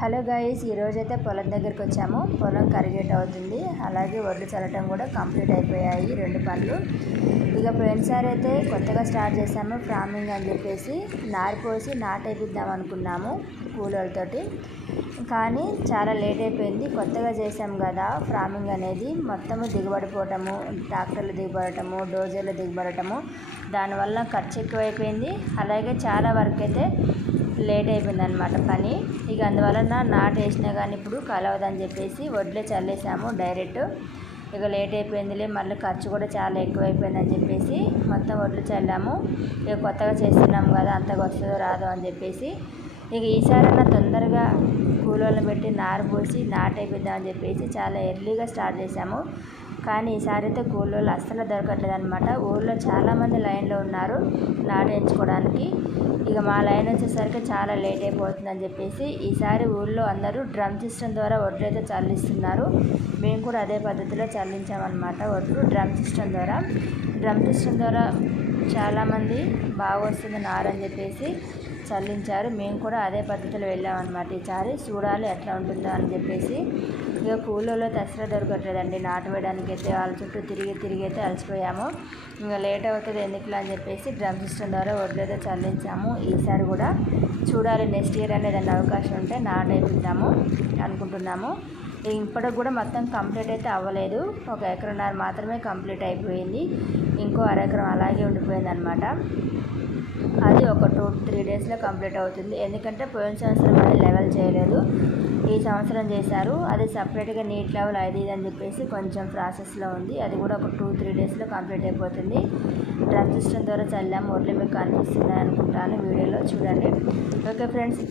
Hello guys ఈరోజైతే పొలం దగ్గరికి వచ్చాము. పొలం కరిగేట్ అవుతుంది. అలాగే వడ్లు చల్లటం కూడా కంప్లీట్ అయిపోయాయి రెండు పనులు. ఇక పోయినసారి అయితే కొత్తగా స్టార్ట్ చేసాము ఫార్మింగ్ అని చెప్పేసి. నారు పోసి నాటేపిద్దాం అనుకున్నాము కూలోళ్ళతోటి. కానీ చాలా లేట్ అయిపోయింది. కొత్తగా చేసాం కదా. ఫార్మింగ్ అనేది మొత్తము దిగబడిపోవటము ట్రాక్టర్లు దిగబడటము డోజర్లు దిగబడటము దానివల్ల ఖర్చు ఎక్కువైపోయింది. అలాగే చాలా వరకు అయితే లేట్ అయిపోయింది అనమాట పని. ఇక అందువలన నాటు వేసినా కానీ ఇప్పుడు కలవదని చెప్పేసి వడ్లే చల్లేసాము డైరెక్ట్. ఇక లేట్ అయిపోయిందిలే మళ్ళీ ఖర్చు కూడా చాలా ఎక్కువైపోయిందని చెప్పేసి మొత్తం వడ్లు చల్లాము. ఇక కొత్తగా చేస్తున్నాం కదా అంతగా వస్తుందో రాదో అని చెప్పేసి ఇక ఈసారైనా తొందరగా కూలోళ్ళని పెట్టి నారు పోసి నాటైపోద్దామని చెప్పేసి చాలా ఎర్లీగా స్టార్ట్ చేసాము కానీ ఈసారి అయితే కూలోళ్ళు అస్సలు దొరకట్లేదు అనమాట ఊళ్ళో చాలామంది లైన్లో ఉన్నారు నాటు ఎంచుకోవడానికి ఇక మా లైన్ వచ్చేసరికి చాలా లేట్ అయిపోతుందని చెప్పేసి ఈసారి ఊళ్ళో అందరూ డ్రమ్ సిస్టమ్ ద్వారా వడ్లు అయితే చల్లిస్తున్నారు. మేము కూడా అదే పద్ధతిలో చల్లించామన్నమాట వడ్లు డ్రమ్ సిస్టమ్ ద్వారా. డ్రమ్ సిస్టమ్ ద్వారా చాలామంది బాగా వస్తుంది నారని చెప్పేసి చల్లించారు. మేము కూడా అదే పద్ధతిలో వెళ్ళామన్నమాట. ఈసారి చూడాలి ఎట్లా ఉంటుందో అని చెప్పేసి. ఇక కూలీలో దసరా దొరకట్లేదండి. నాటు వేయడానికి అయితే వాళ్ళ చుట్టూ తిరిగి తిరిగి అయితే అలసిపోయాము. ఇంకా లేట్ అవుతుంది ఎందుకులా అని చెప్పేసి డ్రమ్ సిస్టమ్ ద్వారా వడ్లు చల్లించాము. ఈసారి కూడా చూడాలి. నెక్స్ట్ ఇయర్ అనేది అవకాశం ఉంటే నాటు వేపిద్దాము అనుకుంటున్నాము. ఇప్పటికి కూడా మొత్తం కంప్లీట్ అయితే అవ్వలేదు. ఒక ఎకరన్నర మాత్రమే కంప్లీట్ అయిపోయింది. ఇంకో అరెకరం అలాగే ఉండిపోయింది అనమాట అది ఒక టూ త్రీ డేస్లో కంప్లీట్ అవుతుంది. ఎందుకంటే పోయిన సంవత్సరం అది లెవెల్ చేయలేదు. ఈ సంవత్సరం చేశారు. అది సపరేట్గా నీట్ లెవెల్ అది ఇది అని చెప్పేసి కొంచెం ప్రాసెస్లో ఉంది. అది కూడా ఒక టూ త్రీ డేస్లో కంప్లీట్ అయిపోతుంది. డ్రమ్ సిస్టమ్ ద్వారా చల్లాము ఒడ్లు మీకు కనిపిస్తుంది అనుకుంటాను వీడియోలో. చూడండి. Okay friends.